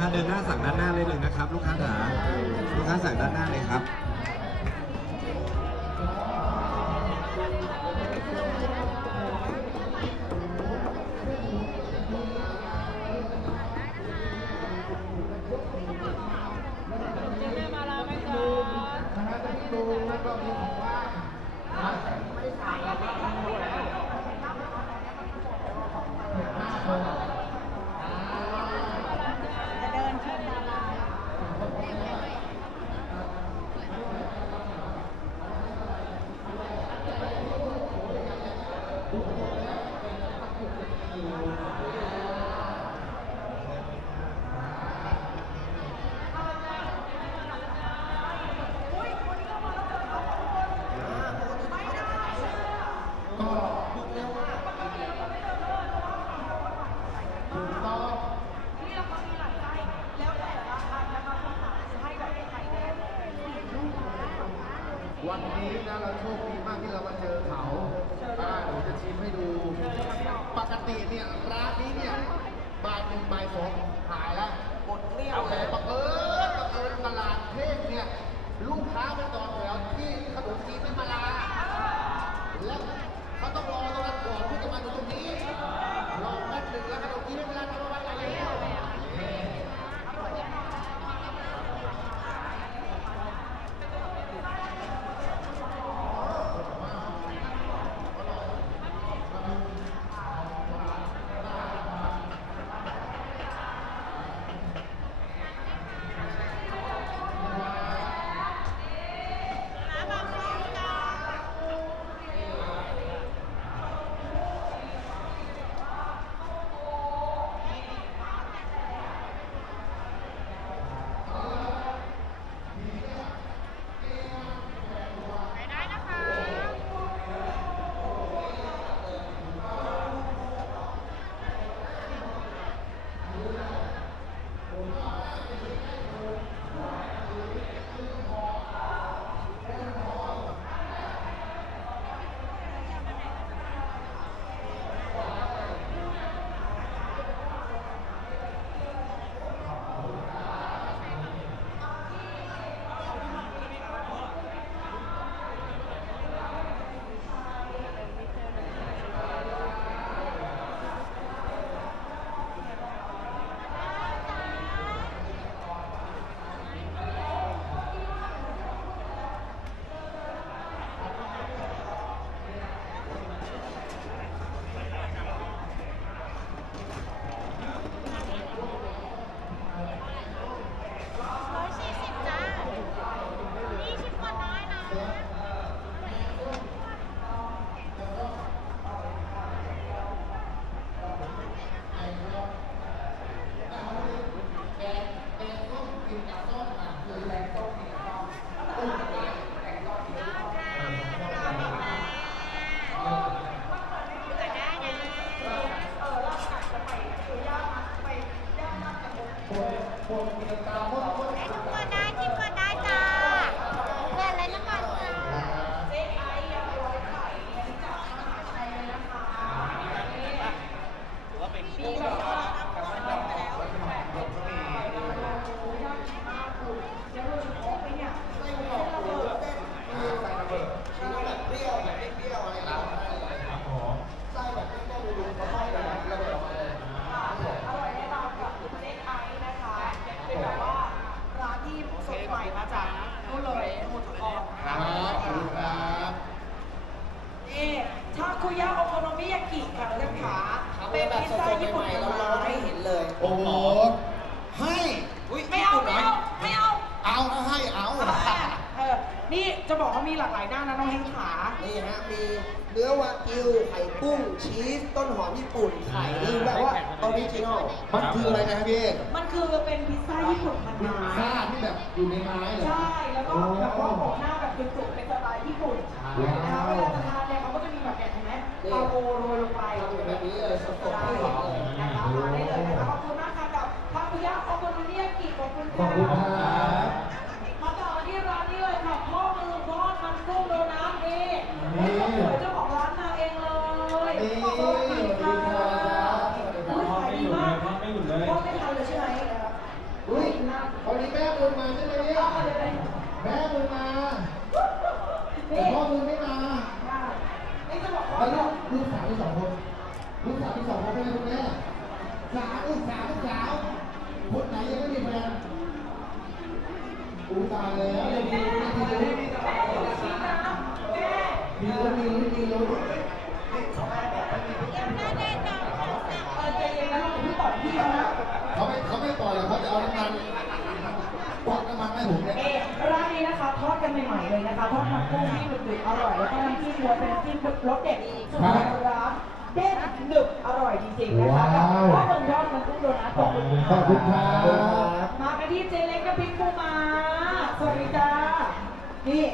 คะลูกค้าเดินหน้าสั่งด้านหน้าเลยเลยนะครับ ลูกค้าจ๋าลูกค้าสั่งด้านหน้าเลยครับจะ วันนี้นะเราโชคดีมากที่เรามาเจอเขาอ่าเดี๋ยวจะชิมให้ดู ปกติเนี่ยร้านนี้เนี่ยบ่ายหนึ่งบ่ายสองขายแล้วหมดเกลี้ยงแต่บังเอิญบังเอิญตลาดเทพเนี่ยลูกค้าไปต่อแถวที่ขนมจีนไม่มาลาแล้วเขาต้องรอตรง จิ้มก่อนได้จิ้มก่อนได้จ้าเล่นอะไรน้ำมันจ้า อร่อยแน่นอนกับเจ๊ไอซ์นะคะ เป็นแบบว่าร้านที่ สดใหม่มาจากนู่นเลยสมุทรสาครครับขอบคุณครับนี่ทาคุยะโอโคโนมิยากิค่ะเพื่อนขาเป็นพิซซ่าญี่ปุ่นพันไม้เห็นเลยโอ้โหให้ไม่เอาไม่เอาไม่เอาเอาเอาให้เอาเออนี่จะบอกว่ามีหลากหลายหน้านะน้องเฮงขานี่ฮะมี เนื้อวากิว ไข่กุ้ง ชีส ต้นหอมญี่ปุ่น ไข่นี่แบบว่าออริจินอลมันคืออะไรนะครับพี่เอกมันคือเป็นพิซซ่าญี่ปุ่นพันพิซไม้ ซ่าที่แบบอยู่ในไม้เหรอ ใช่ แล้วก็แบบว่าโปะหน้าแบบจุกๆเป็นสไตล์ญี่ปุ่นนะคะเวลาจะทานเนี่ยเขาก็จะมีแบบเนี่ยเห็นไหมปาโกโรยลงไปทำแบบนี้เลยสดๆได้ที่เห็นเลยนะคะมาได้เลยนะคะขอบคุณมากค่ะกับทาคุยะโอโคโนมิยากิขอบคุณขอบคุณครับ มาต่อกันที่ วันนี้แม่บุญมาใช่ไหมเนี่ยแม่บุญมาแต่พ่อบุญไม่มา นี่จะบอก แล้ ว่าว ลูกลูกสาวมีสองคนลูกสาวมีสองคนใช่ไหมคุณแม่ สาวลูกสาวลูกสาวคนไหนยังไม่มีแฟนอู้ตายแล้วยังมีลุ้นยังมีลุ้นมีลุ้นมีลุ้นมีลุ้นเดี๋ยวหน้าแน่นอนค่ะเออใจเย็นนะเราพี่ต่อยพี่เขานะเขาไม่เขาไม่ปล่อยหรอกเขาจะเอาน้ำมันควักน้ำมันให้ผมเนี่ยเอ๊ะร้านนี้นะคะทอดกันใหม่ๆเลยนะคะทอดมันกุ้งที่ดึกๆอร่อยแล้วก็น้ำจิ้มวัวเป็นน้ำจิ้มรสเด็ดสุดท้ายร้าน เด็ดหนึบอร่อยจริงๆนะคะกับข้าวมันทอดมันกุ้งโดนัทขอบคุณขอบคุณครับมากันที่เจเล็กกับพริกปูม้าสวัสดีจ้านี่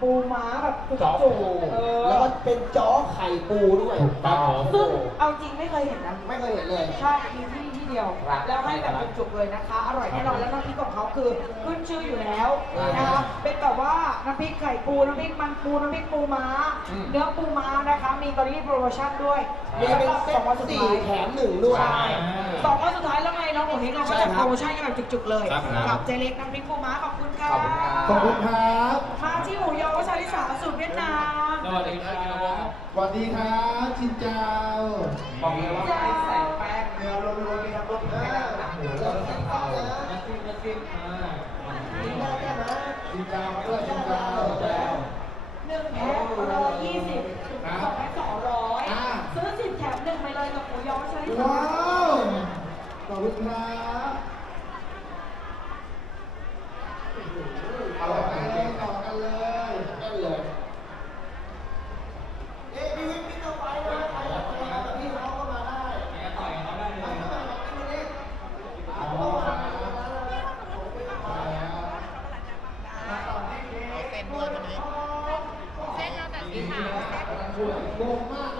ปูม้าแบบจุกๆเออแล้วก็เป็นจ้อไข่ปูด้วยครับผมซึ่งเอาจริงไม่เคยเห็นนะ ไม่เคยเห็นเลย ใช่มีที่ ที่เดียวแล้วให้แบบจุกๆเลยนะคะ อร่อยแน่นอนแล้วน้ำพริกของเขาคือขึ้นชื่ออยู่แล้วนะคะเป็นแบบว่าน้ำพริกไข่ปูน้ำพริกมันปูน้ำพริกปูม้าเนื้อปูม้านะคะ มีตอนนี้โปรโมชั่นด้วยมีเป็นสำหรับเซสตองวันสุดสี่ท้าย แถมหนึ่งด้วย ใช่สองวันสุดท้ายแล้วไงน้องหมูเฮงเราก็จะโปรโมชั่นกันแบบจุกๆเลย ครับครับกับเจเล็กน้ำพริกปูม้าขอบคุณค่ะขอบคุณครับมาที่หมูยอวัชริสาสูตรเวียดนามสวัสดีครับสวัสดีครับชินเจ้า บอกเลยว่าไม่ หนักหมูแล้วชินเจ้ามาซิมมาซิมอ่าชินเจ้ามาด้วยชินเจ้าหนึ่งแพ็คร้อยยี่สิบสองแพ็คสองร้อยอ่าซื้อสิบแถมหนึ่งไปเลยกับหมูยอวัชริสาว้าวขอบคุณครับเอาไปเลยต่อกันเลยกันเลย เอ๊ะพี่วิทย์พี่ต้องไปนะใครอยากจะมาแบบพี่เขาก็มาได้ แกต่อยเขาได้เลย เอามา เส้นเราแต่สีขาว งงมาก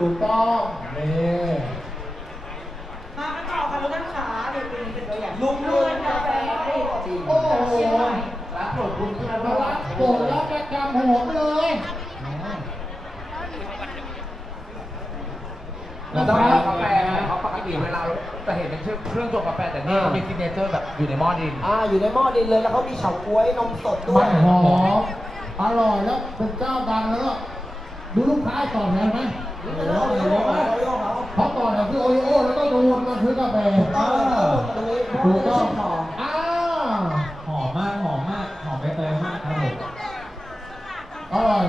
ถูกต้องนี่มากันต่อค่ะทุกท่านขาเดี๋ยวเป็นเป็นตัวอย่างลุงเลื่อนกาแฟโอ้โหเชียงใหม่ร้านโปรดคุณเพื่อนมารับโปรดรับประจำหอมเลยเราต้องทำกาแฟนะเพราะปกติเวลาเราจะเห็นเป็นเครื่องชงกาแฟแต่นี่เขามีซิกเนเจอร์แบบอยู่ในหม้อดิน อ่าอยู่ในหม้อดินเลยแล้วเขามีเฉาก๊วยนมสดด้วมัยนหอมอร่อยแล้วเป็นเจ้าดังแล้วก็ดูลูกค้าก่อนเห็นไหม เพราะก่อนเนี่ยคือโอริโอแล้วก็ดูมันคือกาแฟถูกต้องหอมอ่าหอมมากหอมมากหอมใบเตยมากครับผมอร่อย